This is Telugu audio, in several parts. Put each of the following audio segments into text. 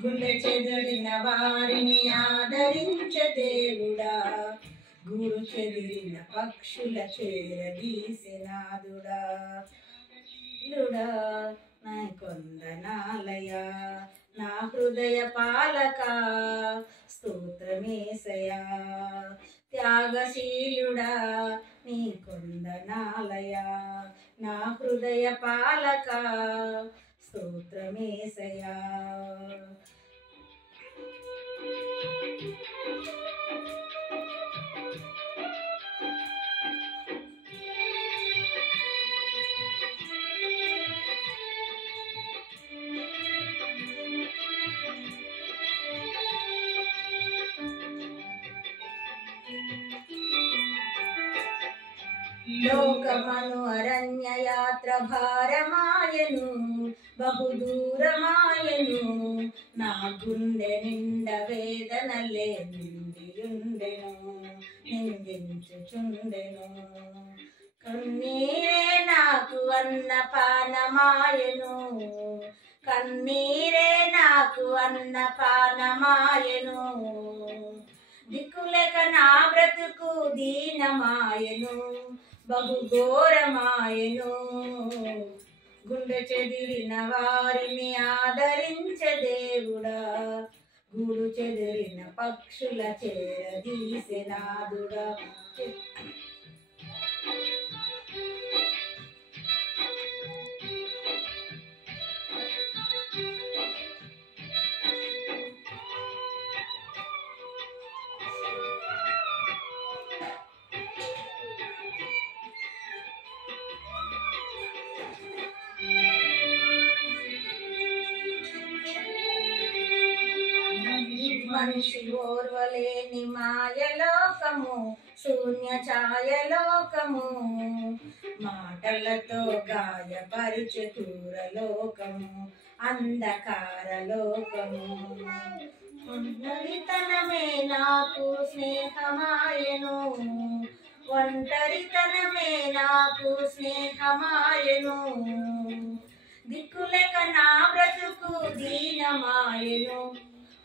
గుండె చెదిరిన వారిని ఆదరించే దేవుడా, గూడు చెదిరిన పక్షుల చేరదీసినాదుడా. లుడా నా కొందనాలయా, నా హృదయ పాలక స్తోత్రమేసయా. త్యాగశీలుడా నీ కొందనాలయా, నా హృదయ పాలక స్తోత్రమేసయా. లోకమను అరణ్య యాత్ర భారమాయను, బహుదూరమాయను. నా గుండె నిండ వేదనలే నిండియుండెను, నిందించుచుండెను. కన్నీరే నాకు అన్నపానమాయను, కన్నీరే నాకు అన్నపానమాయను. దిక్కులేక నా బ్రతుకు దీనమాయను, బహుఘోరమాయను. గుండె చెదిరిన వారిని ఆదరించే దేవుడా, గూడు చెదిరిన పక్షుల చేరదీసినాదుడా. మనిషి ఓర్వలేని మాయలోకము, శూన్య ఛాయలోకము. మాటలతో గాయపరిచే క్రూరలోకము, అంధకార లోకము. ఒంటరితనమే నాకు స్నేహమాయను, ఒంటరితనమే నాకు స్నేహమాయను. దిక్కులేక నా బ్రతుకు దీనమాయను,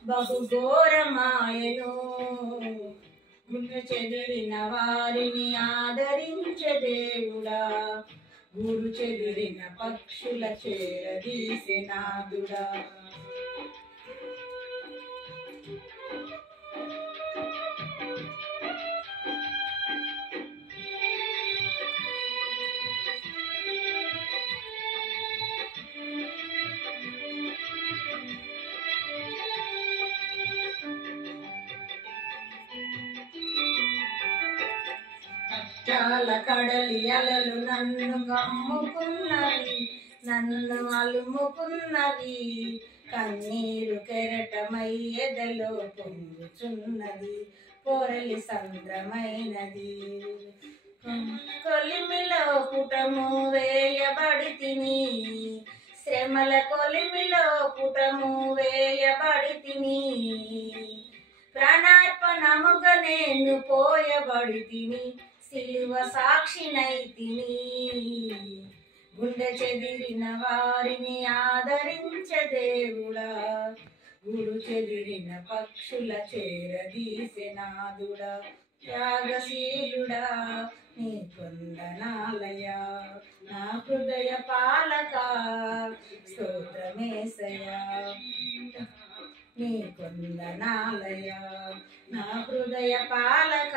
బహుఘోరమాయను. గుండె చెదిరిన వారిని ఆదరించే దేవుడా, గూడు చెదిరిన పక్షుల చేరదీసినాదుడా. కష్టాల కడలి అలలు నన్ను కమ్ముకున్నవి, నన్ను అలుముకున్నవి. కన్నీరు కెరటమై ఎదలో పొంగుచున్నది, పొరలి సంద్రమైనది. కొలిమిలో పుటము వేయబడితిని, శ్రమల కొలిమిలో పుటము వేయబడితిని. ప్రాణార్పణముగా నేను పోయబడితిని, సిలువ సాక్షినైతిని. గుండె చెదిరిన వారిని ఆదరించే దేవుడా, గూడు చెదిరిన పక్షుల చేరదీసినాదుడా. త్యాగశీలుడా నీ కొందనాలయా, నా హృదయ పాలక స్తోత్రమేసయా. నీ కొందనాలయా, నా హృదయ పాలక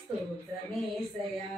స్తోత్రమేసయా.